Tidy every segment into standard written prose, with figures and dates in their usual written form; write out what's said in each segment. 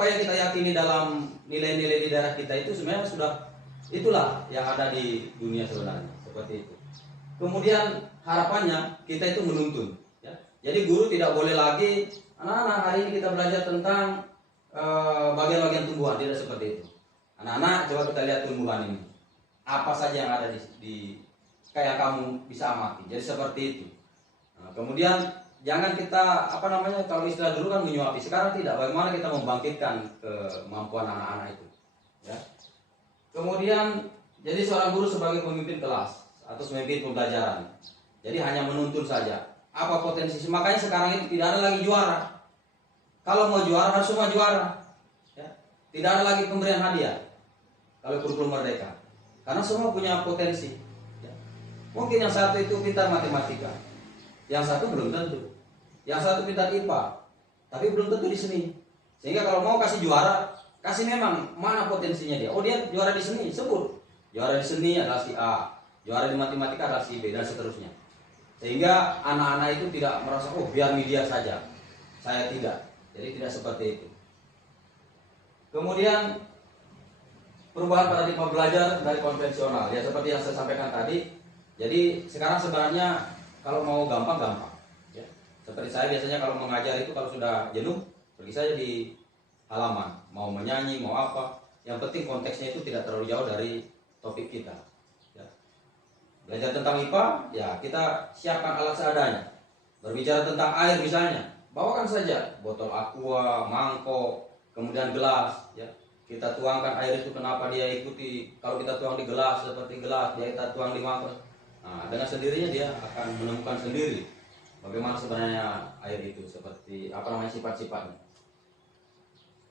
Apa yang kita yakini dalam nilai-nilai di daerah kita itu sebenarnya sudah itulah yang ada di dunia sebenarnya, seperti itu. Kemudian harapannya kita itu menuntun, ya. Jadi guru tidak boleh lagi anak-anak hari ini kita belajar tentang bagian-bagian tumbuhan, tidak seperti itu. Anak-anak coba kita lihat tumbuhan ini, apa saja yang ada di kayak kamu bisa amati. Jadi seperti itu. Nah, kemudian jangan kita kalau istilah dulu kan menyuapi, sekarang tidak. Bagaimana kita membangkitkan kemampuan anak-anak itu, ya. Kemudian jadi seorang guru sebagai pemimpin kelas atau pemimpin pembelajaran, jadi hanya menuntun saja apa potensi. Makanya sekarang itu tidak ada lagi juara. Kalau mau juara harus semua juara, ya. Tidak ada lagi pemberian hadiah kalau kurikulum merdeka, karena semua punya potensi, ya. Mungkin yang satu itu pintar matematika, yang satu belum tentu. Yang satu pintar IPA, tapi belum tentu di seni. Sehingga kalau mau kasih juara, kasih memang mana potensinya dia. Oh, dia juara di seni, sebut. Juara di seni adalah si A, juara di matematika adalah si B, dan seterusnya. Sehingga anak-anak itu tidak merasa, oh biar media saja. Saya tidak. Jadi tidak seperti itu. Kemudian perubahan paradigma belajar dari konvensional, ya seperti yang saya sampaikan tadi. Jadi sekarang sebenarnya kalau mau gampang-gampang. Seperti saya biasanya kalau mengajar itu kalau sudah jenuh, pergi saja di halaman, mau menyanyi, mau apa. Yang penting konteksnya itu tidak terlalu jauh dari topik kita, ya. Belajar tentang IPA, ya kita siapkan alat seadanya. Berbicara tentang air misalnya, bawakan saja botol aqua, mangkok, kemudian gelas, ya. Kita tuangkan air itu, kenapa dia ikuti. Kalau kita tuang di gelas seperti gelas, dia kita tuang di mangkok. Nah, dengan sendirinya dia akan menemukan sendiri bagaimana sebenarnya air itu, seperti sifat-sifatnya.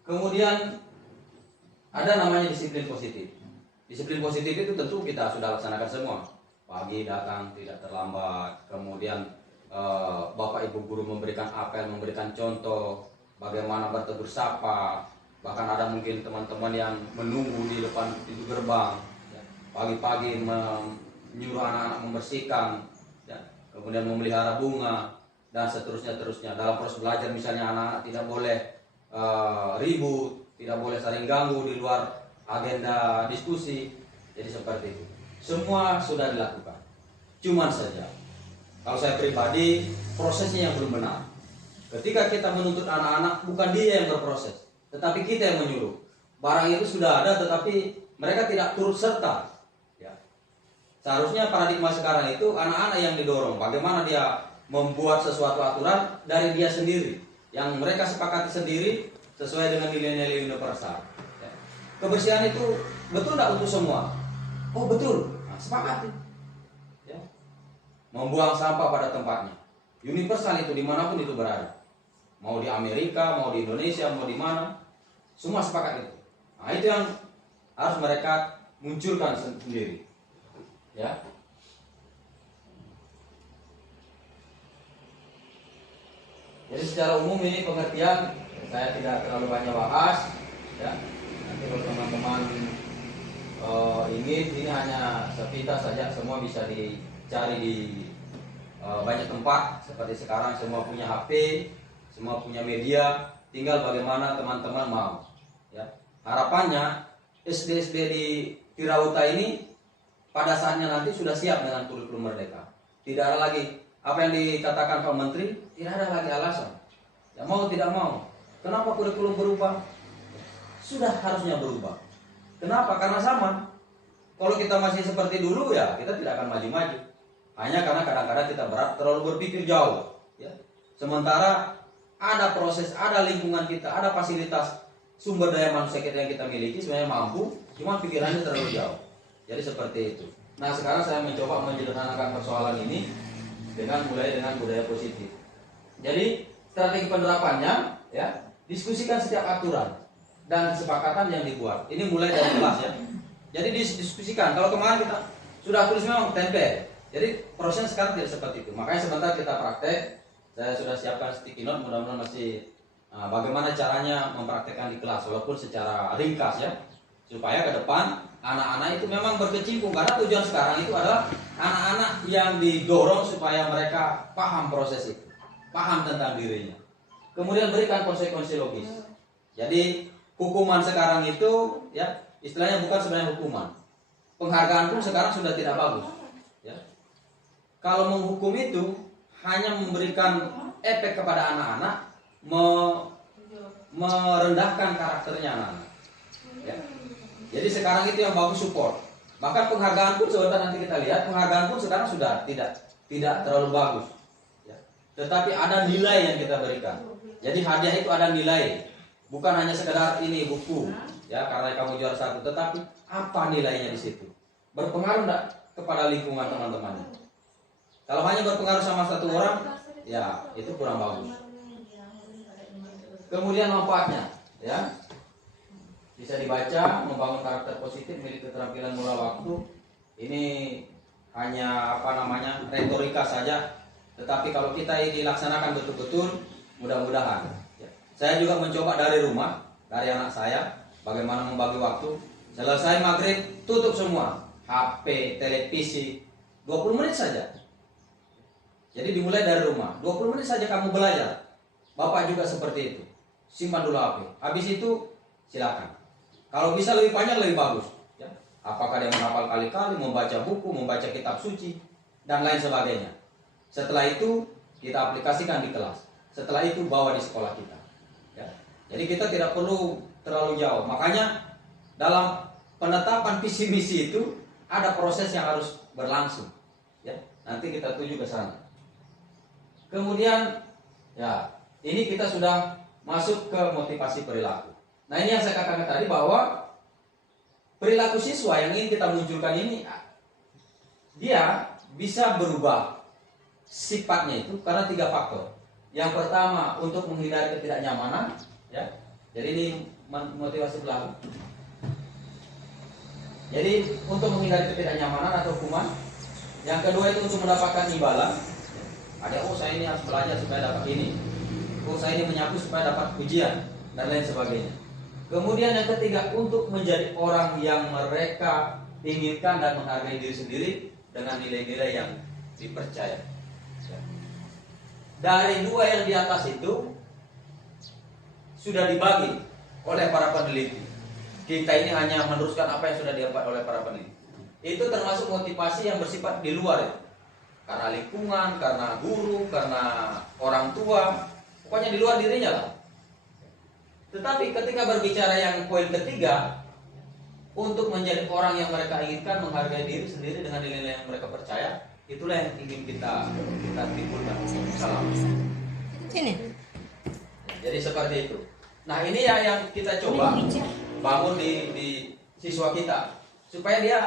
Kemudian ada namanya disiplin positif. Disiplin positif itu tentu kita sudah laksanakan semua. Pagi datang tidak terlambat. Kemudian Bapak Ibu guru memberikan apel, memberikan contoh bagaimana bertegur sapa. Bahkan ada mungkin teman-teman yang menunggu di depan pintu gerbang, ya. Pagi-pagi menyuruh anak-anak membersihkan, kemudian memelihara bunga, dan seterusnya. Dalam proses belajar misalnya anak-anak tidak boleh ribut, tidak boleh saling ganggu di luar agenda diskusi. Jadi seperti itu. Semua sudah dilakukan. Cuman saja, kalau saya pribadi, prosesnya yang belum benar. Ketika kita menuntut anak-anak, bukan dia yang berproses, tetapi kita yang menyuruh. Barang itu sudah ada, tetapi mereka tidak turut serta. Seharusnya paradigma sekarang itu anak-anak yang didorong. Bagaimana dia membuat sesuatu aturan dari dia sendiri, yang mereka sepakati sendiri sesuai dengan nilai-nilai universal. Kebersihan itu betul tidak untuk semua? Oh betul, nah, sepakati. Ya. Membuang sampah pada tempatnya. Universal itu dimanapun itu berada. Mau di Amerika, mau di Indonesia, mau di mana, semua sepakat itu. Nah itu yang harus mereka munculkan sendiri. Ya. Jadi secara umum ini pengertian saya tidak terlalu banyak bahas, ya. Nanti kalau teman-teman ingin, ini hanya sepintas saja, semua bisa dicari di banyak tempat. Seperti sekarang semua punya HP, semua punya media, tinggal bagaimana teman-teman mau, ya. Harapannya SD-SD di Tirauta ini pada saatnya nanti sudah siap dengan kurikulum merdeka. Tidak ada lagi apa yang dikatakan Pak Menteri, tidak ada lagi alasan. Ya mau tidak mau. Kenapa kurikulum berubah? Sudah harusnya berubah. Kenapa? Karena sama. Kalau kita masih seperti dulu, ya kita tidak akan maju-maju. Hanya karena kadang-kadang kita terlalu berpikir jauh, ya. Sementara ada proses, ada lingkungan kita, ada fasilitas sumber daya manusia kita yang kita miliki sebenarnya mampu, cuma pikirannya terlalu jauh. Jadi seperti itu. Nah sekarang saya mencoba menyederhanakan persoalan ini mulai dengan budaya positif. Jadi strategi penerapannya, ya, diskusikan setiap aturan dan kesepakatan yang dibuat. Ini mulai dari kelas, ya. Jadi didiskusikan. Kalau kemarin kita sudah tulis memang tempel. Jadi prosesnya sekarang tidak seperti itu. Makanya sebentar kita praktek. Saya sudah siapkan sticky note, mudah-mudahan masih bagaimana caranya mempraktekkan di kelas, walaupun secara ringkas, ya, supaya ke depan anak-anak itu memang berkecimpung. Karena tujuan sekarang itu adalah anak-anak yang didorong supaya mereka paham proses itu, paham tentang dirinya, kemudian berikan konsekuensi logis. Jadi hukuman sekarang itu ya istilahnya bukan sebenarnya hukuman. Penghargaan pun sekarang sudah tidak bagus. Ya. Kalau menghukum itu hanya memberikan efek kepada anak-anak, merendahkan karakternya anak-anak. Ya. Jadi sekarang itu yang bagus support. Bahkan penghargaan pun sebentar nanti kita lihat, penghargaan pun sekarang sudah tidak terlalu bagus. Ya. Tetapi ada nilai yang kita berikan. Jadi hadiah itu ada nilai, bukan hanya sekedar ini buku, ya karena kamu juara 1, tetapi apa nilainya di situ? Berpengaruh enggak kepada lingkungan teman-temannya? Kalau hanya berpengaruh sama satu orang, ya itu kurang bagus. Kemudian manfaatnya, ya bisa dibaca, membangun karakter positif, milik keterampilan moral waktu. Ini hanya retorika saja, tetapi kalau kita ini laksanakan betul-betul, mudah-mudahan. Ya. Saya juga mencoba dari rumah, dari anak saya, bagaimana membagi waktu. Selesai maghrib, tutup semua, HP, televisi, 20 menit saja. Jadi dimulai dari rumah, 20 menit saja kamu belajar. Bapak juga seperti itu. Simpan dulu HP. Habis itu silakan. Kalau bisa lebih panjang lebih bagus. Ya. Apakah dia menghafal kali-kali, membaca buku, membaca kitab suci, dan lain sebagainya. Setelah itu kita aplikasikan di kelas. Setelah itu bawa di sekolah kita. Ya. Jadi kita tidak perlu terlalu jauh. Makanya dalam penetapan visi misi itu ada proses yang harus berlangsung. Ya. Nanti kita tuju ke sana. Kemudian, ya ini kita sudah masuk ke motivasi perilaku. Nah ini yang saya katakan tadi bahwa perilaku siswa yang ingin kita munculkan ini dia bisa berubah sifatnya itu karena 3 faktor. Yang pertama untuk menghindari ketidaknyamanan, ya. Jadi ini motivasi perilaku. Jadi untuk menghindari ketidaknyamanan atau hukuman. Yang kedua itu untuk mendapatkan imbalan. Ada saya ini harus belajar supaya dapat ini. Saya ini menyapu supaya dapat pujian dan lain sebagainya. Kemudian yang ketiga untuk menjadi orang yang mereka inginkan dan menghargai diri sendiri dengan nilai-nilai yang dipercaya. Dari 2 yang di atas itu sudah dibagi oleh para peneliti. Kita ini hanya meneruskan apa yang sudah didapat oleh para peneliti. Itu termasuk motivasi yang bersifat di luar ya. Karena lingkungan, karena guru, karena orang tua, pokoknya di luar dirinya lah. Tetapi ketika berbicara yang poin ketiga, untuk menjadi orang yang mereka inginkan, menghargai diri sendiri dengan nilai yang mereka percaya, itulah yang ingin kita timbulkan. Salam. Sini. Jadi seperti itu. Nah ini ya yang kita coba bangun di siswa kita, supaya dia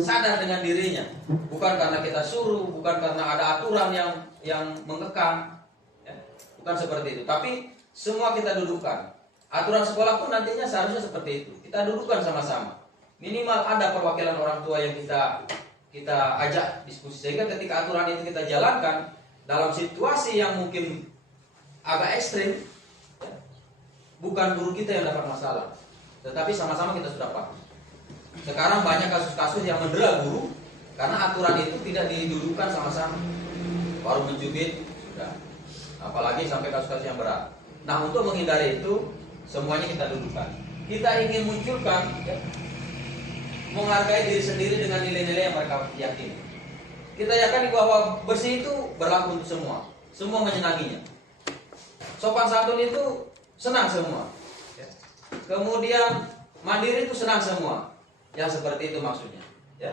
sadar dengan dirinya, bukan karena kita suruh, bukan karena ada aturan yang mengekang, ya. Bukan seperti itu. Tapi semua kita dudukkan. Aturan sekolah pun nantinya seharusnya seperti itu. Kita dudukkan sama-sama. Minimal ada perwakilan orang tua yang kita ajak diskusi, sehingga ketika aturan itu kita jalankan dalam situasi yang mungkin agak ekstrim, ya, bukan guru kita yang dapat masalah, tetapi sama-sama kita sudah paham. Sekarang banyak kasus-kasus yang mendera guru karena aturan itu tidak didudukkan sama-sama. Baru mencubit sudah. Apalagi sampai kasus-kasus yang berat. Nah, untuk menghindari itu semuanya kita dudukkan. Kita ingin munculkan ya, menghargai diri sendiri dengan nilai-nilai yang mereka yakini. Kita yakini bahwa bersih itu berlaku untuk semua. Semua menyenanginya. Sopan santun itu senang semua. Kemudian mandiri itu senang semua. Yang seperti itu maksudnya, ya.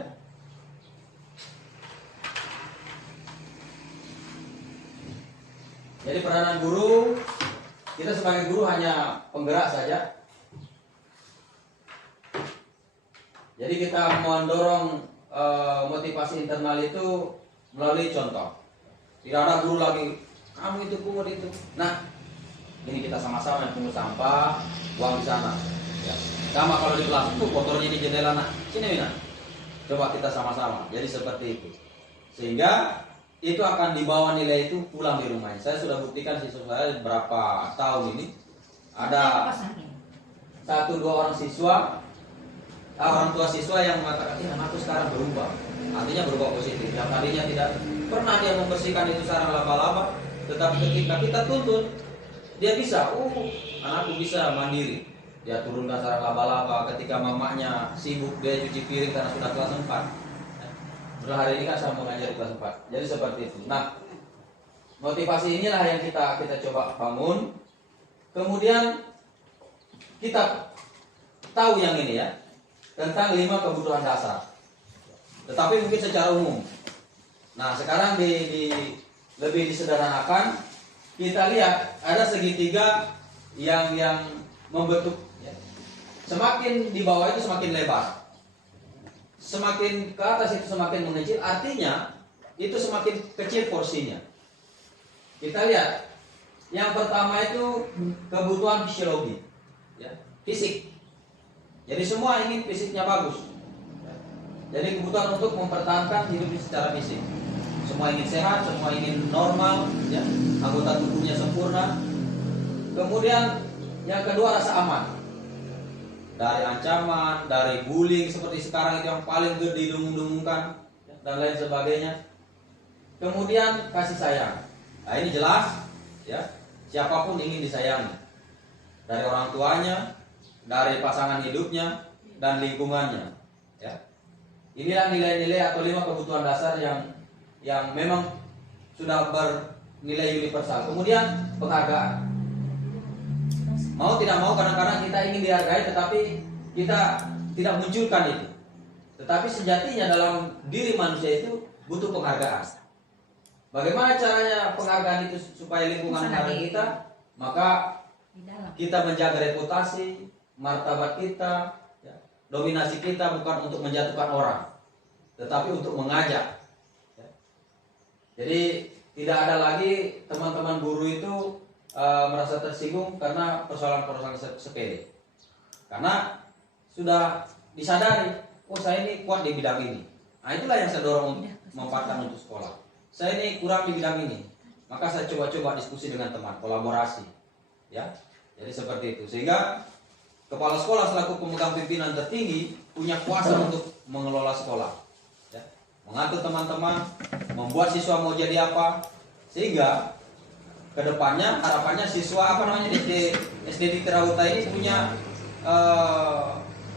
Jadi peranan guru, kita sebagai guru hanya penggerak saja. Jadi kita mendorong motivasi internal itu melalui contoh. Tidak ada guru lagi, kamu itu pungut itu. Nah, ini kita sama-sama yang pungut sampah, buang di sana. Ya. Sama kalau di kelas itu kotornya di jendela nak, sini Wina. Coba kita sama-sama. Jadi seperti itu. Sehingga itu akan dibawa nilai itu pulang di rumahnya. Saya sudah buktikan siswa saya berapa tahun ini. Ada 1-2 orang siswa, orang tua siswa yang mengatakan, anakku sekarang berubah. Artinya berubah positif. Yang tadinya tidak pernah dia membersihkan itu sarang laba-laba, tetapi ketika kita tuntut, dia bisa. Anakku bisa mandiri. dia turunkan sarang laba-laba. Ketika mamanya sibuk, dia cuci piring karena sudah kelas 4. Setelah hari ini kan saya mengajar kelas 4. Jadi seperti itu. Nah, motivasi inilah yang kita coba bangun. Kemudian kita tahu yang ini ya, tentang 5 kebutuhan dasar. Tetapi mungkin secara umum. Nah, sekarang lebih disederhanakan, kita lihat ada segitiga yang membentuk ya. Semakin di bawah itu semakin lebar. Semakin ke atas itu semakin mengecil, artinya itu semakin kecil porsinya. Kita lihat, yang pertama itu kebutuhan fisiologi, ya, fisik. Jadi semua ingin fisiknya bagus. Jadi kebutuhan untuk mempertahankan hidup secara fisik. Semua ingin sehat, semua ingin normal, ya, anggota tubuhnya sempurna. Kemudian yang kedua rasa aman. Dari ancaman, dari bullying seperti sekarang itu yang paling gede didengung-dengungkan dan lain sebagainya. Kemudian kasih sayang. Nah, ini jelas, ya. Siapapun ingin disayangi. Dari orang tuanya, dari pasangan hidupnya dan lingkungannya, ya. Inilah nilai-nilai atau 5 kebutuhan dasar yang memang sudah bernilai universal. Kemudian penghargaan. Mau tidak mau kadang-kadang kita ingin dihargai, tetapi kita tidak munculkan itu. Tetapi sejatinya dalam diri manusia itu butuh penghargaan. Bagaimana caranya penghargaan itu supaya lingkungan menghargai kita? Maka kita menjaga reputasi, martabat kita, ya, dominasi kita bukan untuk menjatuhkan orang, tetapi untuk mengajak. Ya. Jadi tidak ada lagi teman-teman guru itu merasa tersinggung karena persoalan-persoalan sepele. Karena sudah disadari, oh saya ini kuat di bidang ini. Nah itulah yang saya dorong untuk memanfaatkan untuk sekolah. Saya ini kurang di bidang ini, maka saya coba-coba diskusi dengan teman, kolaborasi. Ya, jadi seperti itu. Sehingga kepala sekolah selaku pemegang pimpinan tertinggi punya kuasa untuk mengelola sekolah. Ya, mengatur teman-teman, membuat siswa mau jadi apa, sehingga kedepannya harapannya siswa SD di Terawuta ini punya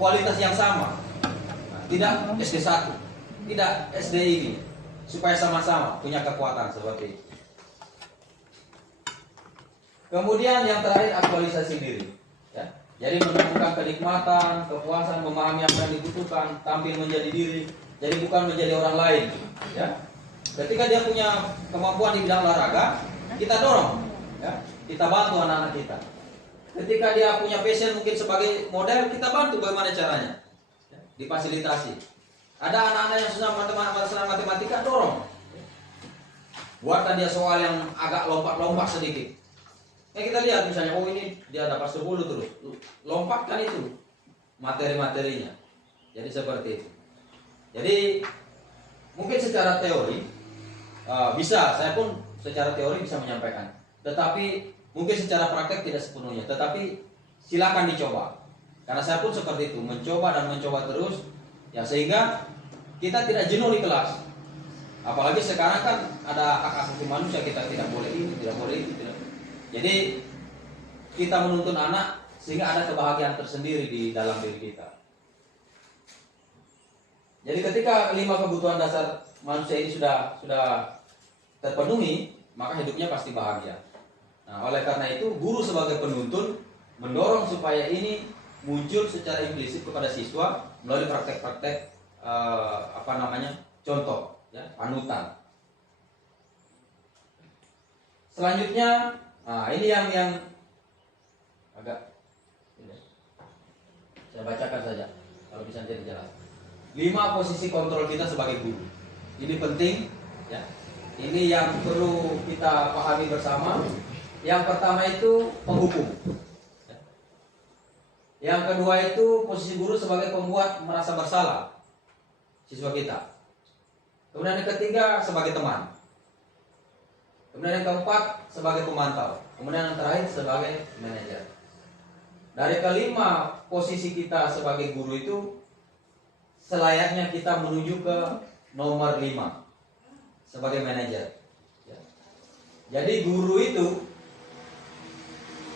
kualitas yang sama. Nah, tidak SD 1, tidak SD ini, supaya sama-sama punya kekuatan seperti itu. Kemudian yang terakhir aktualisasi diri. Ya. Jadi menemukan kenikmatan, kepuasan, memahami apa yang dibutuhkan, tampil menjadi diri. Jadi bukan menjadi orang lain. Ya. Ketika dia punya kemampuan di bidang olahraga, kita dorong, ya, kita bantu anak-anak kita. Ketika dia punya passion mungkin sebagai model, kita bantu bagaimana caranya, ya, difasilitasi. Ada anak-anak yang susah matematika, dorong. Buatkan dia soal yang agak lompat-lompat sedikit. Kita lihat misalnya, oh ini dia dapat 10 terus, lompatkan itu materi-materinya. Jadi seperti itu. Jadi mungkin secara teori bisa, saya pun secara teori bisa menyampaikan, tetapi mungkin secara praktek tidak sepenuhnya. Tetapi silakan dicoba, karena saya pun seperti itu, mencoba dan mencoba terus, ya, sehingga kita tidak jenuh di kelas. Apalagi sekarang kan ada hak asasi manusia, kita tidak boleh ini, tidak boleh itu, tidak. Jadi kita menuntun anak sehingga ada kebahagiaan tersendiri di dalam diri kita. Jadi ketika 5 kebutuhan dasar manusia ini sudah terpenuhi, maka hidupnya pasti bahagia. Nah, oleh karena itu guru sebagai penuntun mendorong supaya ini muncul secara implisit kepada siswa melalui praktek-praktek contoh, ya, panutan. Selanjutnya, ini yang agak saya bacakan saja kalau bisa jadi jelas. 5 posisi kontrol kita sebagai guru. Ini penting, ya. Ini yang perlu kita pahami bersama. Yang pertama itu penghukum. Yang kedua itu posisi guru sebagai pembuat merasa bersalah siswa kita. Kemudian yang ketiga sebagai teman. Kemudian yang keempat sebagai pemantau. Kemudian yang terakhir sebagai manajer. Dari kelima posisi kita sebagai guru itu selayaknya kita menuju ke nomor 5 sebagai manajer. Ya. Jadi guru itu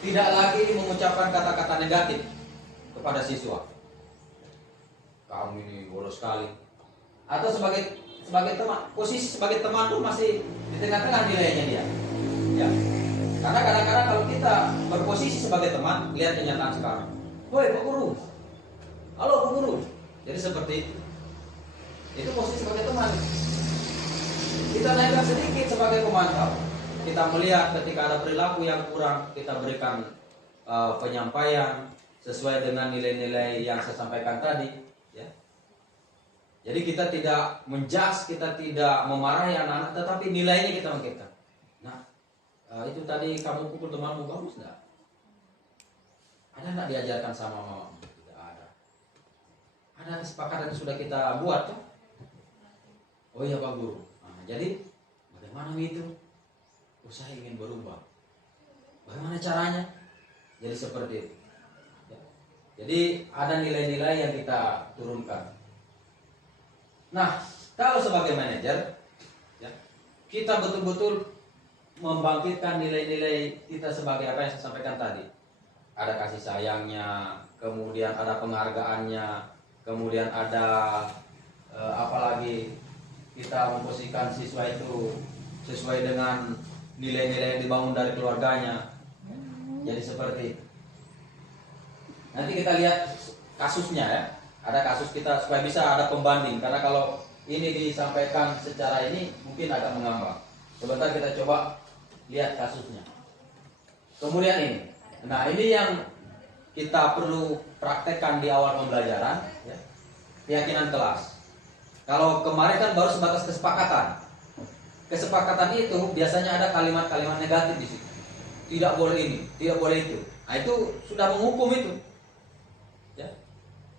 tidak lagi mengucapkan kata-kata negatif kepada siswa. Kamu ini boros sekali. Atau sebagai teman, posisi sebagai teman pun masih di tengah-tengah nilainya dia. Ya. Karena kadang-kadang kalau kita berposisi sebagai teman, lihat kenyataan sekarang. Woi Pak Guru, halo Pak Guru. Jadi seperti itu. Itu posisi sebagai teman. Kita naikkan sedikit sebagai pemantau. Kita melihat ketika ada perilaku yang kurang, kita berikan penyampaian sesuai dengan nilai-nilai yang saya sampaikan tadi. Ya. Jadi kita tidak menjudge, kita tidak memarahi anak-anak, tetapi nilainya kita bangkitkan. Nah, itu tadi kamu pukul temanmu, bagus enggak? Ada enggak diajarkan sama mamamu? Tidak ada. Ada kesepakatan yang sudah kita buat kan? Oh iya Pak Guru. Nah, jadi bagaimana itu? Saya ingin berubah. Bagaimana caranya? Jadi seperti itu. Ya. Jadi ada nilai-nilai yang kita turunkan. Nah, kalau sebagai manajer, ya, kita betul-betul membangkitkan nilai-nilai kita sebagai apa yang saya sampaikan tadi. Ada kasih sayangnya, kemudian ada penghargaannya, kemudian ada apalagi kita memposisikan siswa itu sesuai dengan nilai-nilai yang dibangun dari keluarganya. Jadi seperti itu. Nanti kita lihat kasusnya ya. Ada kasus kita supaya bisa ada pembanding. Karena kalau ini disampaikan secara ini mungkin agak mengambang. Sebentar kita coba lihat kasusnya. Kemudian ini. Nah ini yang kita perlu praktekkan di awal pembelajaran. Ya. Keyakinan kelas. Kalau kemarin kan baru sebatas kesepakatan. Kesepakatan itu biasanya ada kalimat-kalimat negatif di situ. Tidak boleh ini, tidak boleh itu. Nah itu sudah menghukum itu. Ya.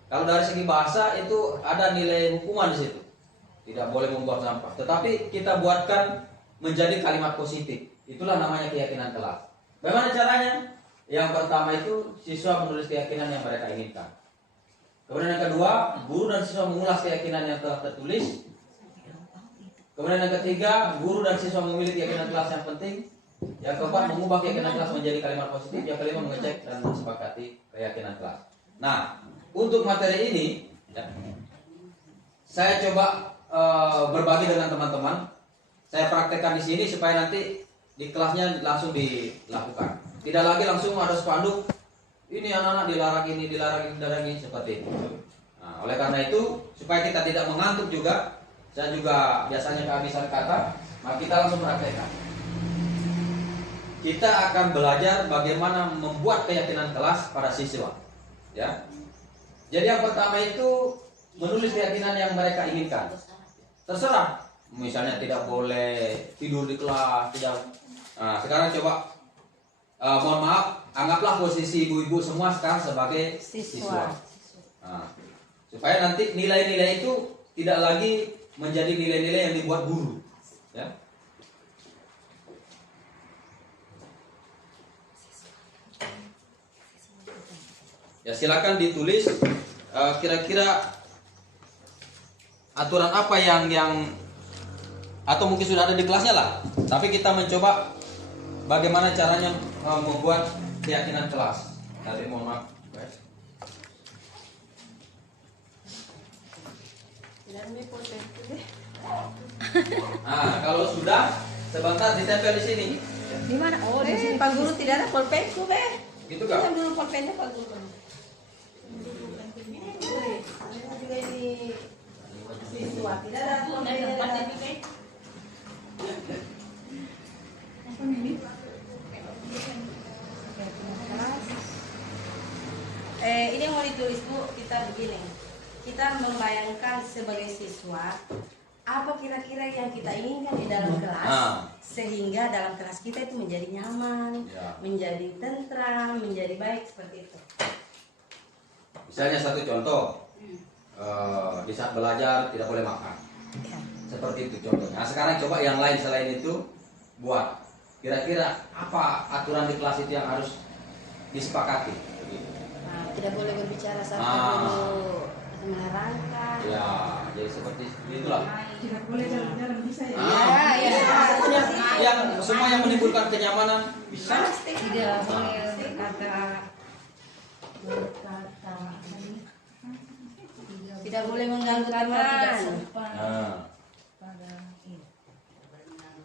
Kalau dari segi bahasa itu ada nilai hukuman di situ. Tidak boleh membuang sampah. Tetapi kita buatkan menjadi kalimat positif. Itulah namanya keyakinan kelas. Bagaimana caranya? Yang pertama itu siswa menulis keyakinan yang mereka inginkan. Kemudian yang kedua, guru dan siswa mengulas keyakinan yang telah tertulis. Kemudian yang ketiga, guru dan siswa memilih keyakinan kelas yang penting. Yang keempat, mengubah keyakinan kelas menjadi kalimat positif. Yang kelima, mengecek dan mensepakati keyakinan kelas. Nah, untuk materi ini, ya, saya coba berbagi dengan teman-teman. Saya praktekkan di sini supaya nanti di kelasnya langsung dilakukan. Tidak lagi langsung ada spanduk. Ini anak-anak dilarang ini, dilarang ini seperti itu. Nah, oleh karena itu, supaya kita tidak mengantuk juga, saya juga biasanya kehabisan kata, maka kita langsung praktekkan. Kita akan belajar bagaimana membuat keyakinan kelas pada siswa. Ya. Jadi yang pertama itu menulis keyakinan yang mereka inginkan. Terserah, misalnya tidak boleh tidur di kelas, tidak. Nah, sekarang coba, mohon maaf, anggaplah posisi ibu-ibu semua sekarang sebagai siswa. Nah, supaya nanti nilai-nilai itu tidak lagi menjadi nilai-nilai yang dibuat guru. Ya. Ya silakan ditulis kira-kira aturan apa yang atau mungkin sudah ada di kelasnya lah. Tapi kita mencoba bagaimana caranya membuat keyakinan kelas. Nanti mohon maaf. Nah, kalau sudah sebentar ditempel di sini. Di mana? Oh, di sini Pak Guru tidak ada pulpenku, Be. Gitu kan? Pinjam dulu pulpennya Pak Guru. Juga di siswa tidak ada pulpennya. Ini yang mau ditulis Bu, kita begini. Kita membayangkan sebagai siswa apa kira-kira yang kita inginkan di dalam kelas, sehingga dalam kelas kita itu menjadi nyaman, menjadi tentram, menjadi baik seperti itu. Misalnya satu contoh, di saat belajar tidak boleh makan, seperti itu contohnya. Nah, sekarang coba yang lain selain itu buat kira-kira apa aturan di kelas itu yang harus disepakati. Nah, tidak boleh berbicara sampai dulu menerangkan. Ya, jadi seperti itulah. Tidak boleh jalan-jalan bisa ya. Ya, semua yang menimbulkan kenyamanan bisa. Tidak boleh berkata boleh mengganggu teman. Nah.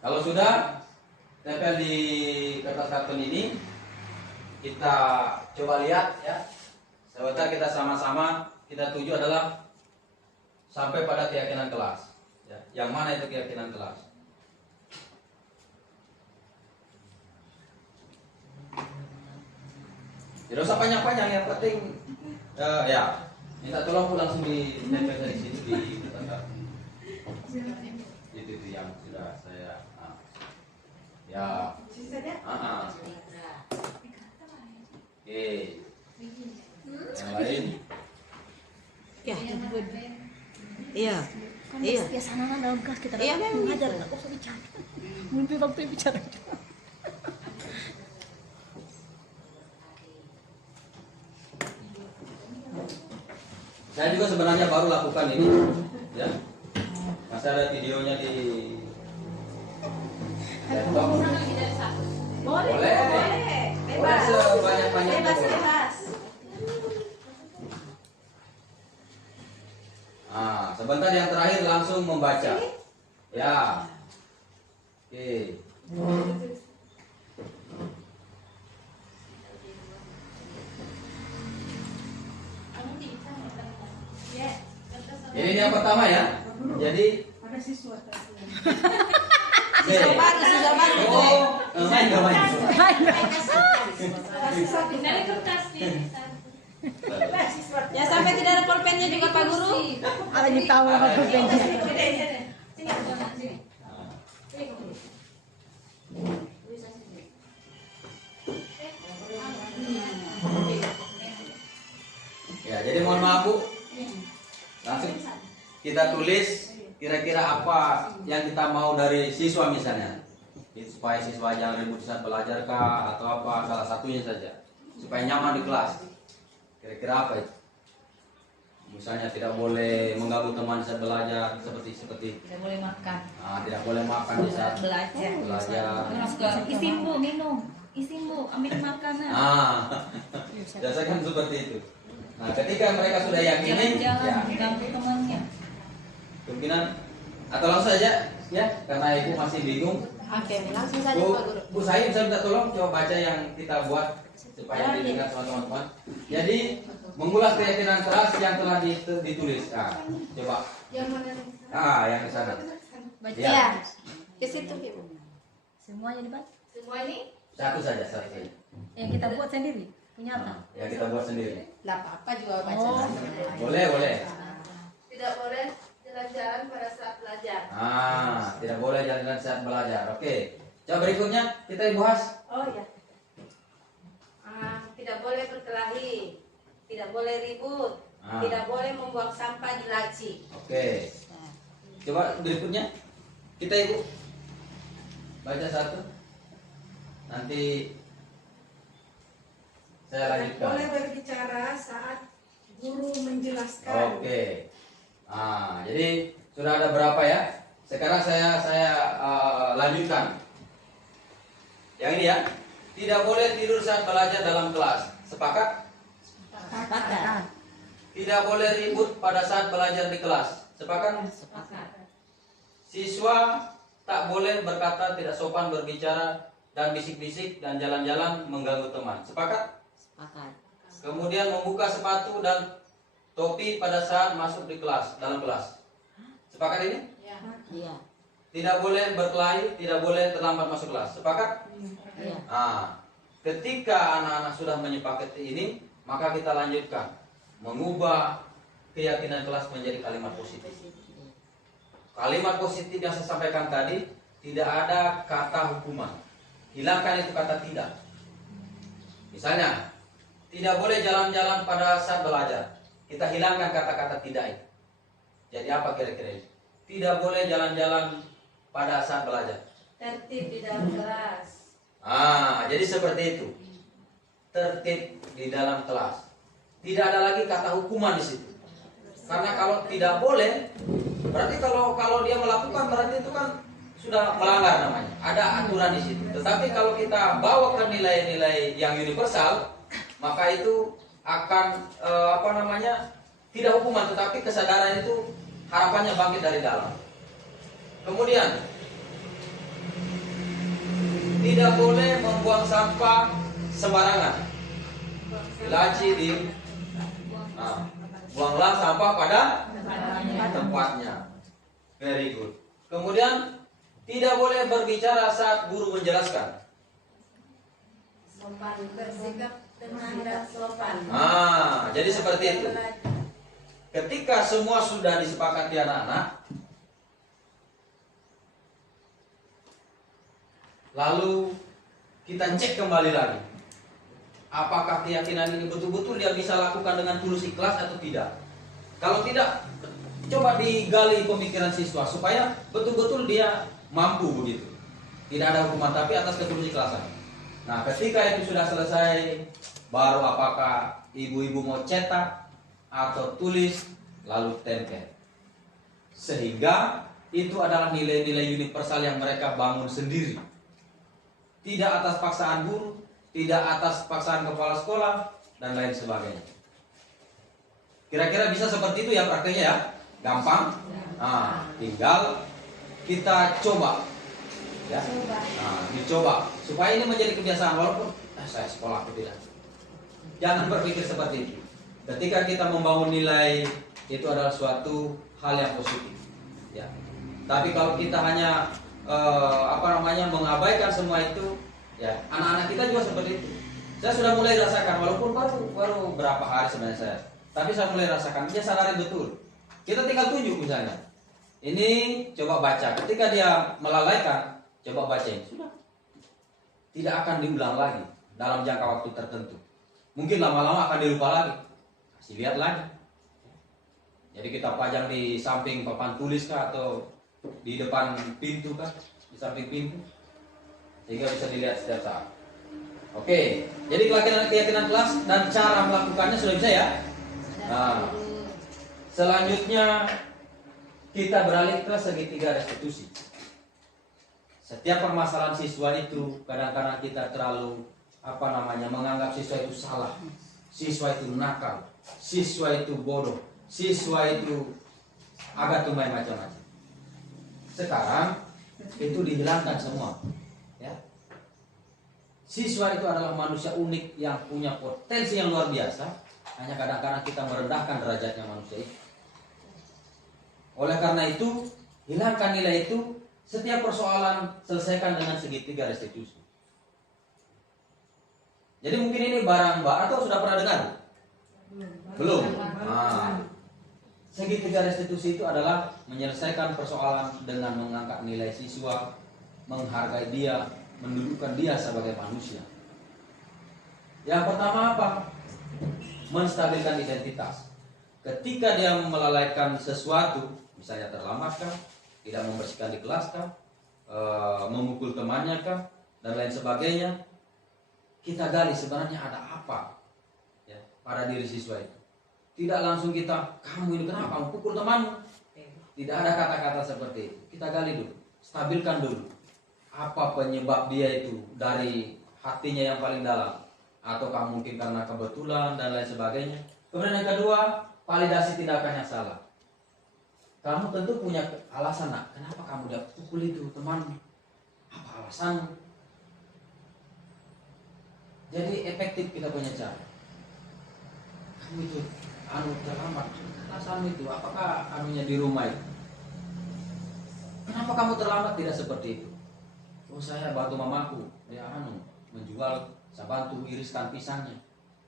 Kalau sudah tempel di kertas karton ini, kita coba lihat ya. Sebentar kita sama-sama, kita tuju adalah sampai pada keyakinan kelas. Ya. Yang mana itu keyakinan kelas? Tidak usah panjang-panjang, yang penting ya. Minta tolong langsung di tempel dari sini di kertas karton. Itu yang sudah saya ya. Oke. Yang lain? Ya, iya. Iya. Biasanya kan dalam kelas kita Iya, memang mengajar, gitu. nggak usah bicara. Mimpi waktu bicara. Saya juga sebenarnya baru lakukan ini, ya. Masih ada videonya di laptop. Boleh. Boleh. Bebas. Boleh sebanyak-banyaknya Bebas, boleh. bebas. Sebentar yang terakhir langsung membaca. Ya. Oke. Jadi ini yang pertama ya. Jadi Ada siswa tadi. Siswa baru. main gak main? Dari kertas nih. Ya sampai tidak ada pulpennya juga Pak Guru. Ada yang tahu apa pulpennya. Ya, jadi mohon maaf Bu. Langsung kita tulis kira-kira apa yang kita mau dari siswa misalnya. Supaya siswa jangan ribut saat belajar kah atau apa, salah satunya saja. Supaya nyaman di kelas. Kira-kira apa itu? Misalnya tidak boleh mengganggu teman saat belajar seperti Tidak boleh makan. tidak boleh makan di saat Belajar. Isin bu, minum. Isin bu, ambil makanan. Biasa kan seperti itu. Nah, ketika mereka sudah yakini, Jalan-jalan, ya, ganggu temannya. kemungkinan atau langsung saja ya, karena ibu masih bingung. Oke, langsung saja Pak Guru. Bu Saim, saya minta tolong coba baca yang kita buat supaya didengar sama teman-teman. Jadi mengulas keyakinan keras yang telah ditulis. Coba. Yang mana? Yang di sana. Baca. Ya. Ke situ Ibu. Semuanya dibaca. Semua ini? Satu saja. Yang kita buat sendiri. Punya apa? Yang kita buat sendiri. Lah apa juga baca. Oh. Boleh. Tidak boleh jalan-jalan pada saat belajar. Tidak boleh jalan-jalan saat belajar. Oke. Coba berikutnya kita bahas. Oh ya. Tidak boleh berkelahi, tidak boleh ribut, tidak boleh membuang sampah di laci. Oke. Coba berikutnya kita Ibu baca satu. Nanti saya lanjutkan. Boleh berbicara saat guru menjelaskan. Oke. Jadi sudah ada berapa ya? Sekarang saya lanjutkan. Yang ini ya. Tidak boleh tidur saat belajar dalam kelas. Sepakat? Sepakat. Tidak boleh ribut pada saat belajar di kelas. Sepakat? Siswa tak boleh berkata tidak sopan, berbicara dan bisik-bisik dan jalan-jalan mengganggu teman. Sepakat? Sepakat. Kemudian membuka sepatu dan topi pada saat masuk di kelas, dalam kelas. Sepakat ini? Iya. Tidak boleh berkelahi, tidak boleh terlambat masuk kelas. Sepakat? Iya. Ketika anak-anak sudah menyepakati ini, maka kita lanjutkan mengubah keyakinan kelas menjadi kalimat positif. Kalimat positif yang saya sampaikan tadi tidak ada kata hukuman. Hilangkan itu kata tidak. Misalnya, tidak boleh jalan-jalan pada saat belajar. Kita hilangkan kata-kata tidak itu. Jadi apa kira-kira itu? Tidak boleh jalan-jalan pada saat belajar. Tertib di dalam kelas. Jadi seperti itu. Tertib di dalam kelas. Tidak ada lagi kata hukuman di situ. Karena kalau tidak boleh, berarti kalau dia melakukan berarti itu kan sudah melanggar namanya. Ada aturan di situ. Tetapi kalau kita bawa ke nilai-nilai yang universal, maka itu akan tidak hukuman, tetapi kesadaran itu harapannya bangkit dari dalam. Kemudian tidak boleh membuang sampah sembarangan. Laci di buanglah sampah pada tempatnya. Very good. Kemudian tidak boleh berbicara saat guru menjelaskan. Sopan, bersikap tenang dan sopan. Jadi seperti itu. Ketika semua sudah disepakati anak-anak, lalu kita cek kembali lagi, apakah keyakinan ini betul-betul dia bisa lakukan dengan tulus ikhlas atau tidak. Kalau tidak, coba digali pemikiran siswa supaya betul-betul dia mampu begitu. Tidak ada hukuman, tapi atas ketulus ikhlasan. Nah, ketika itu sudah selesai, baru apakah ibu-ibu mau cetak atau tulis lalu tempel. Sehingga itu adalah nilai-nilai universal yang mereka bangun sendiri. Tidak atas paksaan guru, tidak atas paksaan kepala sekolah, dan lain sebagainya. Kira-kira bisa seperti itu ya prakteknya ya? Gampang? Tinggal kita coba. Ya? Dicoba. Supaya ini menjadi kebiasaan, walaupun saya sekolah atau tidak. Jangan berpikir seperti itu. Ketika kita membangun nilai, itu adalah suatu hal yang positif. Ya. Tapi kalau kita hanya mengabaikan semua itu, ya anak-anak kita juga seperti itu. Saya sudah mulai rasakan, walaupun baru berapa hari sebenarnya saya, tapi saya mulai rasakan dia sadari betul. Kita tinggal tunjuk misalnya, ini coba baca. Ketika dia melalaikan, coba bacain, sudah tidak akan diulang lagi dalam jangka waktu tertentu. Mungkin lama-lama akan dilupa lagi, kasih lihat lagi. Jadi kita pajang di samping papan tulis kah, atau di depan pintu kah, di samping pintu, sehingga bisa dilihat setiap saat. Oke, jadi keyakinan kelas dan cara melakukannya sudah bisa ya. Nah, selanjutnya kita beralih ke segitiga restitusi. Setiap permasalahan siswa itu kadang-kadang kita terlalu menganggap siswa itu salah, siswa itu nakal, siswa itu bodoh, siswa itu agak tumai macam-macam. Sekarang itu dihilangkan semua. Ya. Siswa itu adalah manusia unik yang punya potensi yang luar biasa. Hanya kadang-kadang kita merendahkan derajatnya manusia itu. Oleh karena itu, hilangkan nilai itu. Setiap persoalan selesaikan dengan segitiga restitusi. Jadi mungkin ini barang atau sudah pernah dengar? Belum. Segitiga restitusi itu adalah menyelesaikan persoalan dengan mengangkat nilai siswa, menghargai dia, mendudukkan dia sebagai manusia. Yang pertama apa? Menstabilkan identitas. Ketika dia melalaikan sesuatu, misalnya terlambatkah, tidak membersihkan di kelas kah, memukul temannya kah, dan lain sebagainya, kita gali sebenarnya ada apa ya pada diri siswa itu. Tidak langsung kita, kamu ini kenapa kamu pukul temanmu. Tidak ada kata-kata seperti itu. Kita gali dulu, stabilkan dulu. Apa penyebab dia itu dari hatinya yang paling dalam, ataukah mungkin karena kebetulan dan lain sebagainya. Kemudian yang kedua, validasi tindakan yang salah. Kamu tentu punya alasan, nak, kenapa kamu udah pukul itu temanmu? Apa alasanmu? Jadi efektif kita punya cara. Kamu itu terlambat. Alasanmu itu, apakah anunya di rumah itu? Kenapa kamu terlambat? Tidak seperti itu. Oh, saya bantu mamaku, menjual, saya bantu iriskan pisangnya.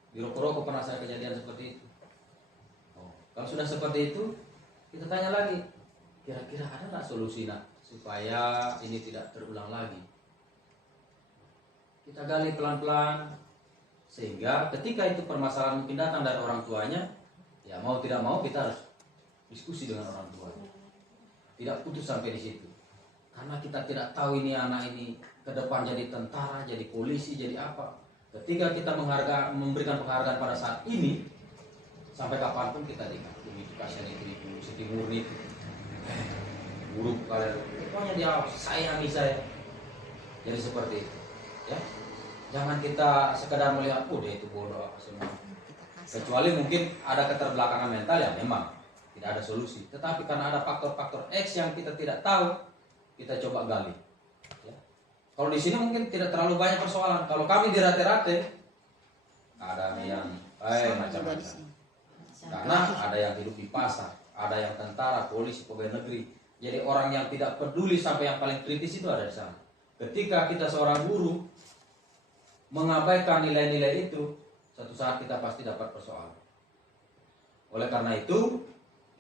Di rokok-rokok pernah saya kejadian seperti itu. Oh, kalau sudah seperti itu, kita tanya lagi, kira-kira ada nggak solusi supaya ini tidak terulang lagi? Kita gali pelan-pelan, sehingga ketika itu permasalahan mungkin datang dari orang tuanya, ya mau tidak mau kita harus diskusi dengan orang tuanya. Tidak putus sampai di situ, karena kita tidak tahu ini anak ini ke depan jadi tentara, jadi polisi, jadi apa. Ketika kita memberikan penghargaan pada saat ini, sampai kapanpun kita diingat. Itu kasihan itu Siti Murni itu buruk kalian, pokoknya dia sayangi saya. Jadi seperti itu ya. Jangan kita sekedar melihat dia itu bodoh apa semua. Kecuali mungkin ada keterbelakangan mental ya memang tidak ada solusi. Tetapi karena ada faktor-faktor X yang kita tidak tahu, kita coba gali. Ya. Kalau di sini mungkin tidak terlalu banyak persoalan. Kalau kami di rate-rate ada yang macam-macam. Karena ada yang hidup di pasar, ada yang tentara, polisi, pegawai negeri. Jadi orang yang tidak peduli sampai yang paling kritis itu ada di sana. Ketika kita seorang guru mengabaikan nilai-nilai itu, satu saat kita pasti dapat persoalan. Oleh karena itu,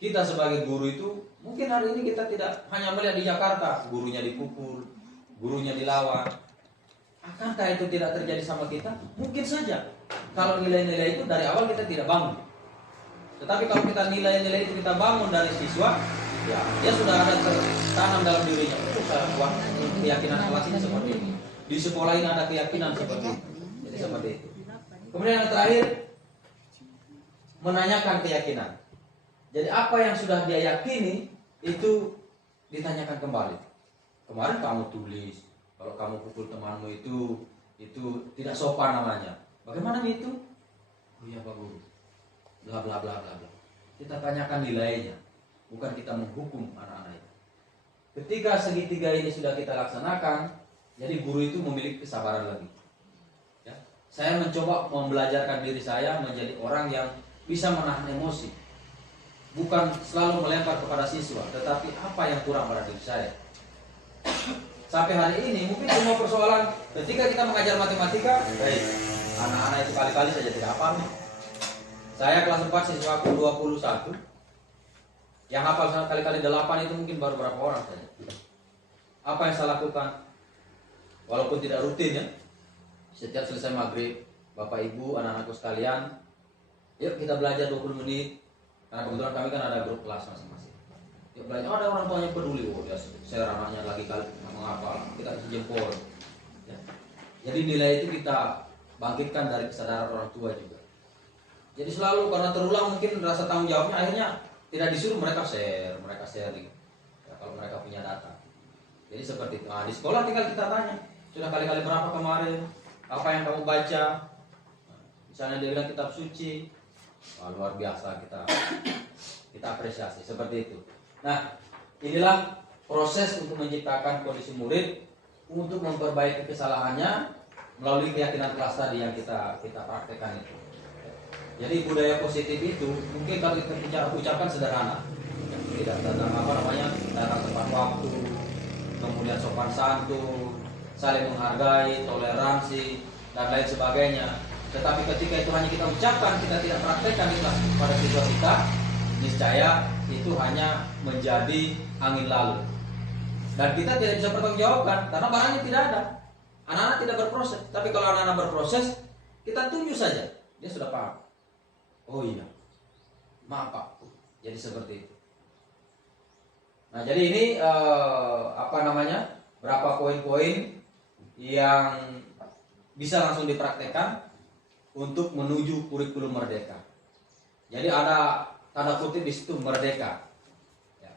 kita sebagai guru itu mungkin hari ini kita tidak hanya melihat di Jakarta, gurunya dipukul, gurunya dilawan. Akankah itu tidak terjadi sama kita? Mungkin saja. Kalau nilai-nilai itu dari awal kita tidak bangun. Tetapi kalau kita nilai-nilai itu kita bangun dari siswa, ya dia sudah ada tertanam dalam dirinya. Saya buat keyakinan kelas ini seperti ini. Di sekolah ini ada keyakinan seperti itu. Jadi seperti itu. Kemudian yang terakhir, menanyakan keyakinan. Jadi apa yang sudah dia yakini itu ditanyakan kembali. Kemarin kamu tulis kalau kamu pukul temanmu itu tidak sopan namanya. Bagaimana itu? Oh iya Pak Guru. Bla bla bla bla bla. Kita tanyakan nilainya, bukan kita menghukum anak-anak itu. Ketika segitiga ini sudah kita laksanakan, jadi guru itu memiliki kesabaran lebih. Ya. Saya mencoba membelajarkan diri saya menjadi orang yang bisa menahan emosi. Bukan selalu melempar kepada siswa, tetapi apa yang kurang pada diri saya. Sampai hari ini mungkin semua persoalan ketika kita mengajar matematika, baik, anak-anak itu kali-kali saja tidak hafal. Saya kelas 4 siswa 21. Yang hafal kali-kali 8 itu mungkin baru berapa orang saja. Apa yang saya lakukan? Walaupun tidak rutin ya. Setiap selesai maghrib, Bapak Ibu, anak-anakku sekalian, yuk kita belajar 20 menit. Karena kebetulan kami kan ada grup kelas masing-masing. Yuk belajar, ada orang tuanya peduli, oh ya share anaknya lagi kali mengapa, kita kasih jempol. Ya. Jadi nilai itu kita bangkitkan dari kesadaran orang tua juga. Jadi selalu karena terulang mungkin rasa tanggung jawabnya akhirnya tidak disuruh mereka sharing. Ya, kalau mereka punya data. Jadi seperti itu. Nah, di sekolah tinggal kita tanya, sudah kali-kali berapa kemarin? Apa yang kamu baca? Nah, misalnya dia bilang kitab suci, wah, luar biasa kita apresiasi seperti itu. Nah, inilah proses untuk menciptakan kondisi murid untuk memperbaiki kesalahannya melalui keyakinan kelas tadi yang kita praktekkan itu. Jadi budaya positif itu mungkin kalau kita ucapkan sederhana, tidak tentang datang tepat waktu, kemudian sopan santun, saling menghargai, toleransi dan lain sebagainya. Tetapi ketika itu hanya kita ucapkan, kita tidak praktekkan di kelas pada siswa kita, niscaya itu hanya menjadi angin lalu. Dan kita tidak bisa bertanggungjawabkan karena barangnya tidak ada. Anak-anak tidak berproses. Tapi kalau anak-anak berproses, kita tunjuk saja, dia sudah paham. Oh iya, maaf Pak. Jadi seperti itu. Nah jadi ini berapa poin-poin yang bisa langsung dipraktekkan untuk menuju kurikulum merdeka. Jadi ada tanda kutip di situ merdeka. Ya.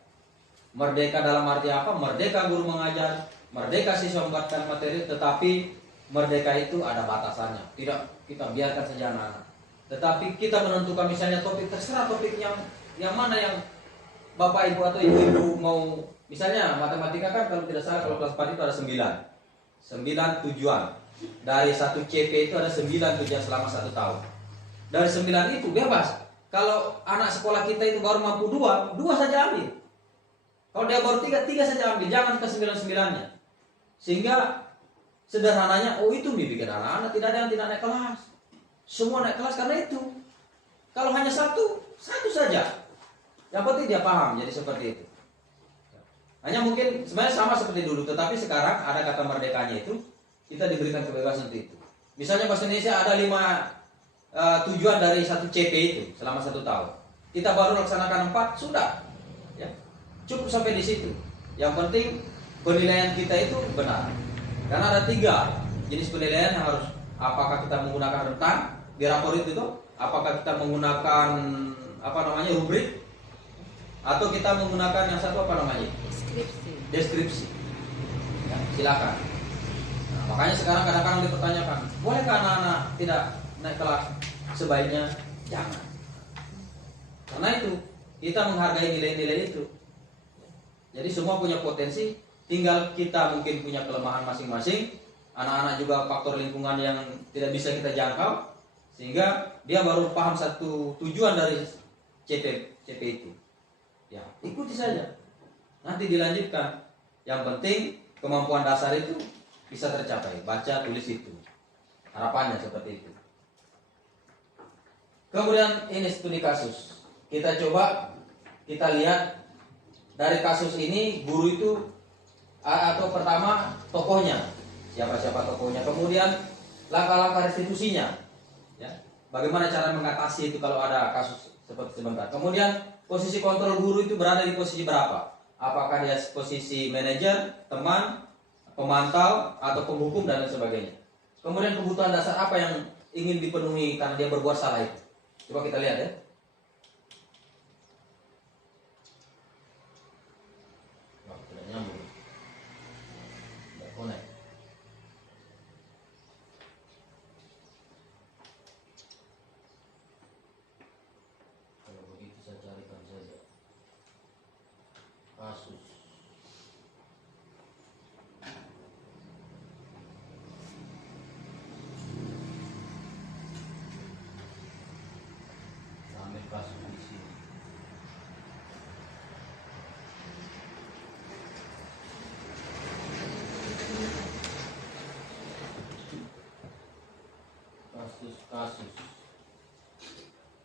Merdeka dalam arti apa? Merdeka guru mengajar, merdeka siswa membuatkan materi, tetapi merdeka itu ada batasannya. Tidak kita biarkan saja anak-anak. Tetapi kita menentukan misalnya topik, terserah topik yang mana yang Bapak Ibu atau Ibu-ibu mau. Misalnya matematika kan kalau tidak salah kalau kelas 4 itu ada 9 tujuan. Dari 1 CP itu ada 9 tujuan selama 1 tahun. Dari 9 itu bebas. Kalau anak sekolah kita itu baru mampu 2 saja ambil. Kalau dia baru 3 saja ambil, jangan ke 9-9-nya. Sehingga sederhananya, oh itu bikin anak-anak tidak ada yang tidak naik kelas. Semua naik kelas karena itu. Kalau hanya satu saja. Yang penting dia paham, jadi seperti itu. Hanya mungkin sebenarnya sama seperti dulu, tetapi sekarang ada kata merdekanya itu, kita diberikan kebebasan itu. Misalnya bahasa Indonesia ada 5 tujuan dari 1 CP itu selama 1 tahun. Kita baru laksanakan 4, sudah. Ya. Cukup sampai di situ. Yang penting penilaian kita itu benar. Karena ada 3 jenis penilaian yang harus. Apakah kita menggunakan rentang di rapor itu tuh? Apakah kita menggunakan rubrik? Atau kita menggunakan yang satu deskripsi. Ya, silakan. Nah, makanya sekarang kadang-kadang dipertanyakan, bolehkah anak-anak tidak naik kelas? Sebaiknya Jangan. Karena itu kita menghargai nilai-nilai itu. Jadi semua punya potensi, tinggal kita mungkin punya kelemahan masing-masing. Anak-anak juga faktor lingkungan yang tidak bisa kita jangkau, sehingga dia baru paham satu tujuan dari CP itu. Ya, ikuti saja. Nanti dilanjutkan. Yang penting kemampuan dasar itu bisa tercapai, baca, tulis itu. Harapannya seperti itu. Kemudian ini studi kasus. Kita coba, kita lihat dari kasus ini guru itu atau pertama tokohnya, siapa-siapa tokohnya. Kemudian langkah-langkah restitusinya, ya. Bagaimana cara mengatasi itu kalau ada kasus seperti sebentar. Kemudian posisi kontrol guru itu berada di posisi berapa? Apakah dia posisi manajer, teman, pemantau, atau penghukum dan lain sebagainya. Kemudian kebutuhan dasar apa yang ingin dipenuhi karena dia berbuat salah itu. Coba kita lihat ya. Wah, tidak nyambung. Tidak connect. Kalau begitu saya carikan saja kasus. Ambil kasus di sini. Kasus.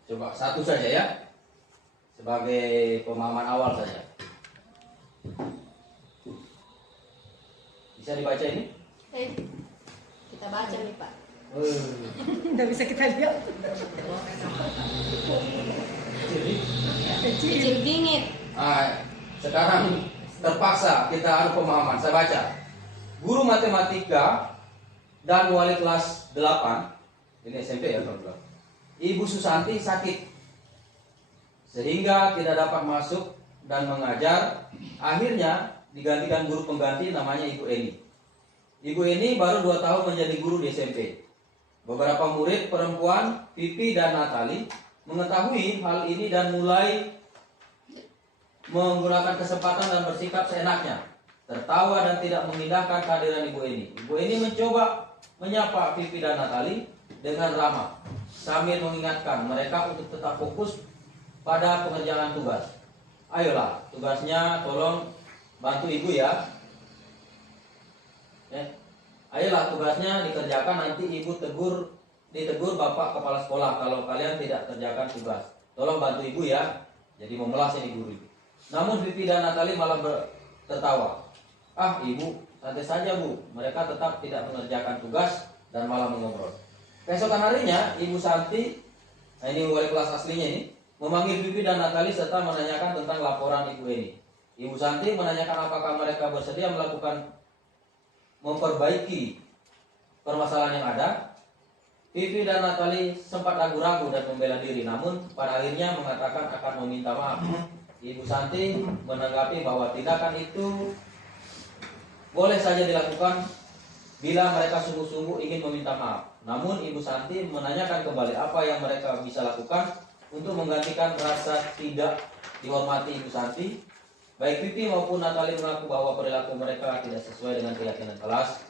Coba satu saja ya, sebagai pemahaman awal saja. Bisa dibaca ini? Kita baca nih Pak. Tidak bisa kita lihat. Kecil dingin. Sekarang terpaksa kita harus pemahaman. Saya baca. Guru matematika dan wali kelas 8, ini SMP ya kalau Ibu Susanti sakit sehingga tidak dapat masuk dan mengajar. Akhirnya digantikan guru pengganti namanya Ibu Eni. Ibu Eni baru 2 tahun menjadi guru di SMP. Beberapa murid perempuan, Pipi dan Natali, mengetahui hal ini dan mulai menggunakan kesempatan dan bersikap seenaknya, tertawa dan tidak mengindahkan kehadiran Ibu Eni. Ibu Eni mencoba menyapa Pipi dan Natali dengan ramah, sambil mengingatkan mereka untuk tetap fokus pada pengerjaan tugas. Ayolah, tugasnya tolong bantu ibu ya. Ayolah, tugasnya dikerjakan, nanti ibu ditegur bapak kepala sekolah kalau kalian tidak kerjakan tugas. Tolong bantu ibu ya. Jadi memelas ini guru. Namun Pipi dan Natali malah tertawa. Ah ibu, santai saja bu. Mereka tetap tidak mengerjakan tugas dan malah mengobrol. Keesokan harinya Ibu Santi, ini wali kelas aslinya ini, memanggil Pipi dan Natali serta menanyakan tentang laporan Ibu Eni. Ibu Santi menanyakan apakah mereka bersedia memperbaiki permasalahan yang ada. Pipi dan Natali sempat ragu-ragu dan membela diri, namun pada akhirnya mengatakan akan meminta maaf. Ibu Santi menanggapi bahwa tindakan itu boleh saja dilakukan bila mereka sungguh-sungguh ingin meminta maaf. Namun Ibu Santi menanyakan kembali apa yang mereka bisa lakukan untuk menggantikan rasa tidak dihormati Ibu Santi. Baik Pipi maupun Natali mengaku bahwa perilaku mereka tidak sesuai dengan keyakinan kelas.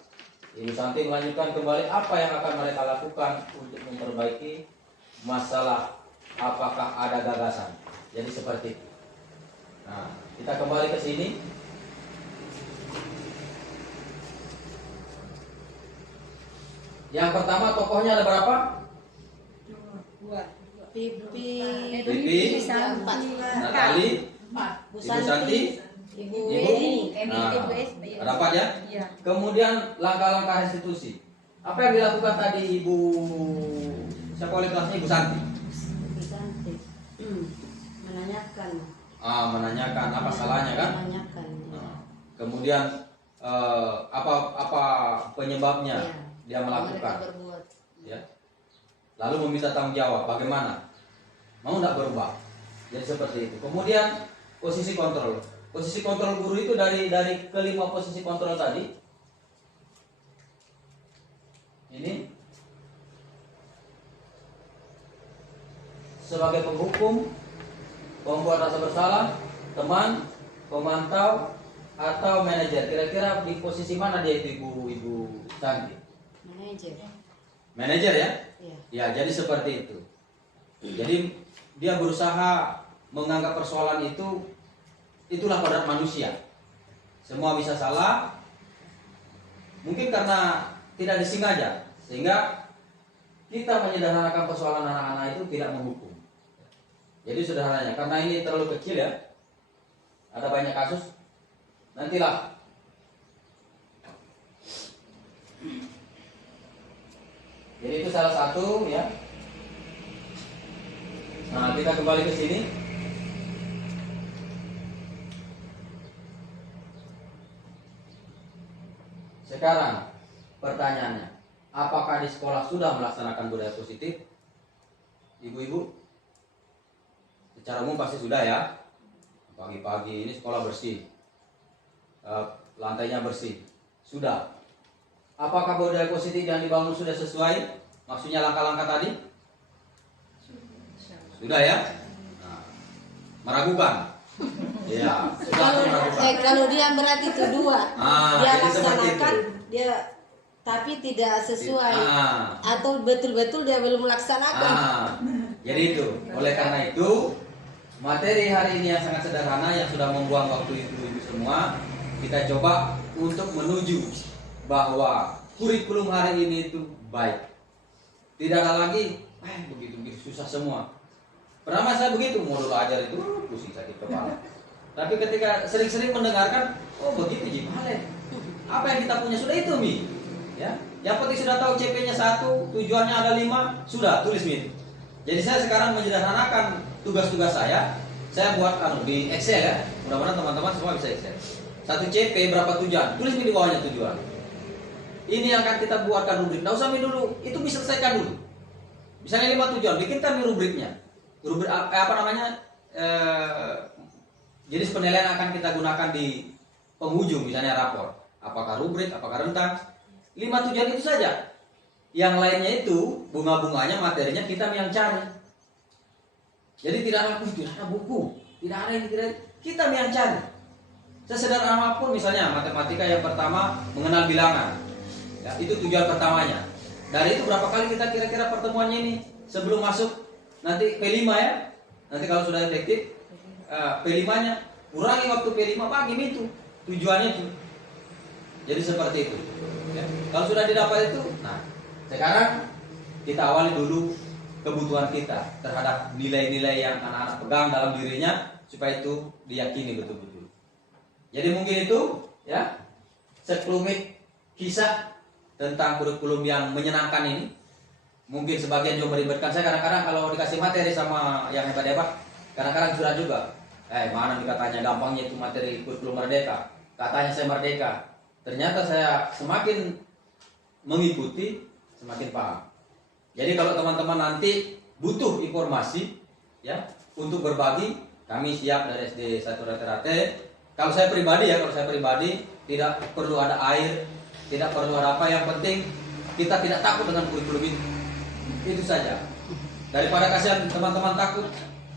Ibu Santi melanjutkan kembali apa yang akan mereka lakukan untuk memperbaiki masalah, apakah ada gagasan. Jadi seperti itu. Nah, kita kembali ke sini. Yang pertama tokohnya ada berapa? Pipi, Santi, Natali, Bu Ibu Santi, Ibu Ibu. Eni. Nah, dapat ya? Iya. Kemudian langkah-langkah restitusi. Apa yang dilakukan tadi Ibu, siapa wali kelasnya, Ibu Santi? Bu Santi. Menanyakan. Menanyakan apa salahnya kan? Menanyakan. Nah, kemudian apa penyebabnya Iya. dia melakukan? Mereka berbuat. Ya. Lalu meminta tanggung jawab. Bagaimana? Mau tidak berubah? Jadi seperti itu. Kemudian posisi kontrol. Posisi kontrol guru itu dari kelima posisi kontrol tadi. Ini sebagai penghukum, pembuat rasa bersalah, teman, pemantau, atau manajer? Kira-kira di posisi mana dia itu Ibu Santi? Manajer. Manajer ya? Iya. Ya, jadi seperti itu. Jadi dia berusaha menganggap persoalan itulah kodrat manusia. Semua bisa salah. Mungkin karena tidak disengaja, sehingga kita menyederhanakan persoalan anak-anak itu tidak menghukum. Jadi sederhananya, karena ini terlalu kecil ya, ada banyak kasus, nantilah jadi itu salah satu ya. Nah, kita kembali ke sini. Sekarang pertanyaannya, apakah di sekolah sudah melaksanakan budaya positif? Ibu-ibu? Secara umum pasti sudah ya. Pagi-pagi ini sekolah bersih, lantainya bersih, sudah. Apakah budaya positif yang dibangun sudah sesuai? Maksudnya langkah-langkah tadi? Sudah ya? Nah, meragukan? Ya, sudah atau meragukan? Kalau dia berarti itu dua, dia jadi seperti laksanakan, itu. dia tapi tidak sesuai, atau betul-betul dia belum melaksanakan. Jadi itu, oleh karena itu materi hari ini yang sangat sederhana yang sudah membuang waktu ibu-ibu semua, kita coba untuk menuju bahwa kurikulum hari ini itu baik. Tidak ada lagi begitu susah semua. Pernah saya begitu, mau dulu ajar itu pusing sakit kepala. Tapi ketika sering-sering mendengarkan, oh begitu gimana? Apa yang kita punya sudah itu Mi. Ya, yang penting sudah tahu CP-nya 1, tujuannya ada 5, sudah tulis Mi. Jadi saya sekarang menyederhanakan tugas-tugas saya buat di Excel ya. Mudah-mudahan teman-teman semua bisa Excel. 1 CP berapa tujuan? Tulis di bawahnya tujuan. Ini yang akan kita buatkan rubrik. Nggak usah dulu, itu bisa selesaikan dulu. Misalnya 5 tujuan, bikinkan rubriknya. Rubrik apa namanya? Jenis penilaian akan kita gunakan di penghujung, misalnya rapor. Apakah rubrik, apakah rentang? 5 tujuan itu saja. Yang lainnya itu bunga-bunganya, materinya kita yang cari. Jadi tidak ada buku, tidak ada yang kita yang cari. Sesederhana apapun, misalnya matematika yang pertama mengenal bilangan, ya, itu tujuan pertamanya. Dari itu berapa kali kita kira-kira pertemuannya ini sebelum masuk nanti P5 ya. Nanti kalau sudah efektif P5-nya kurangi waktu P5 bagi itu tujuannya itu. Jadi seperti itu. Ya. Kalau sudah didapat itu, nah sekarang kita awali dulu kebutuhan kita terhadap nilai-nilai yang anak-anak pegang dalam dirinya supaya itu diyakini betul-betul. Jadi mungkin itu ya sekelumit kisah tentang kurikulum yang menyenangkan ini. Mungkin sebagian juga meribetkan saya, kadang-kadang kalau dikasih materi sama yang hebat-hebat, kadang-kadang curhat juga. Mana nih katanya gampangnya itu materi kurikulum merdeka. Katanya saya merdeka. Ternyata saya semakin mengikuti, semakin paham. Jadi kalau teman-teman nanti butuh informasi ya untuk berbagi, kami siap dari SD 1 Rate-Rate. Kalau saya pribadi tidak perlu ada air, tidak perlu ada apa, yang penting kita tidak takut dengan kurikulum itu. Itu saja. Daripada kasihan teman-teman takut.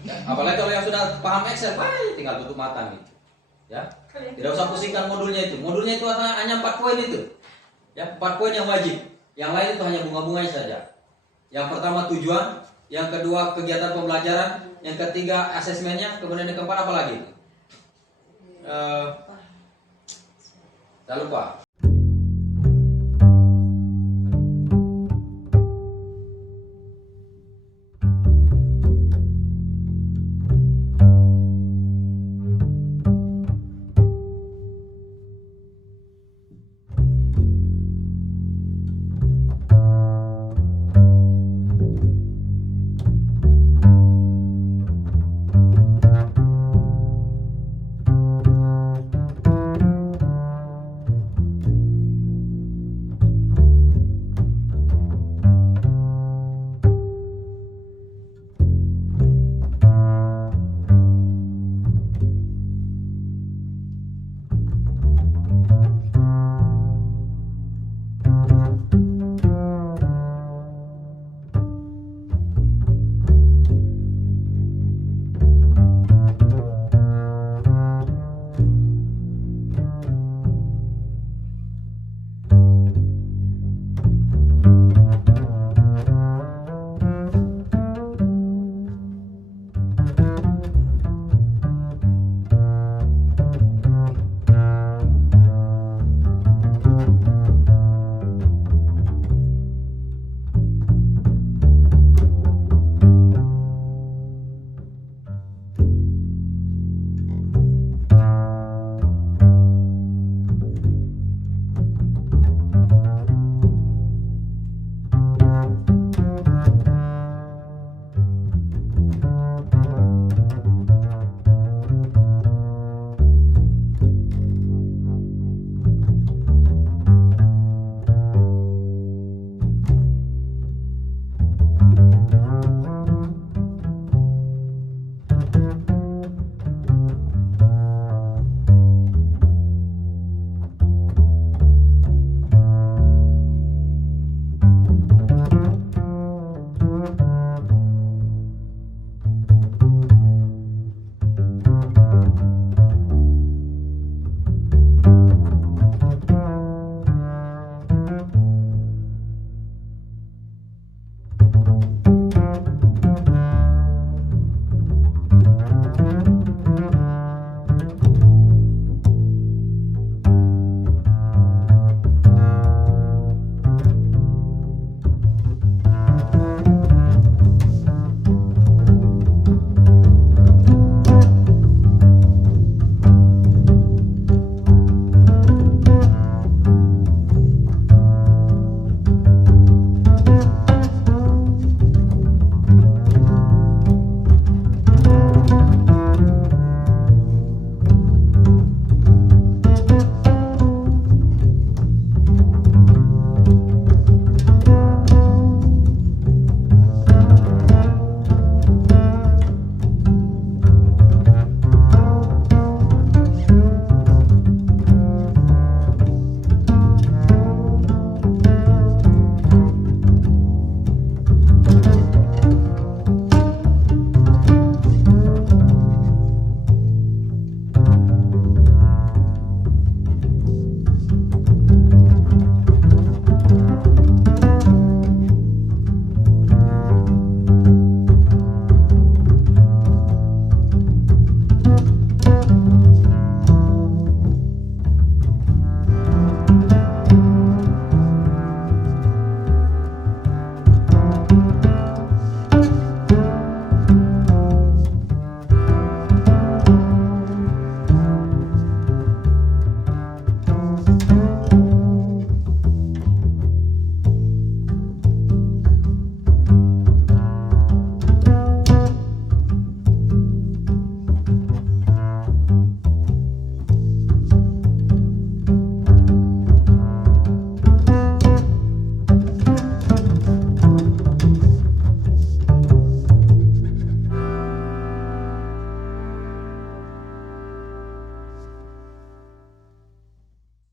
Ya, apalagi kalau yang sudah paham Excel, tinggal tutup mata gitu. Ya. Tidak usah pusingkan modulnya itu. Modulnya itu hanya 4 poin itu. Ya, 4 poin yang wajib. Yang lain itu hanya bunga-bunganya saja. Yang pertama tujuan, yang kedua kegiatan pembelajaran, yang ketiga asesmennya, kemudian yang keempat apa lagi? Saya lupa.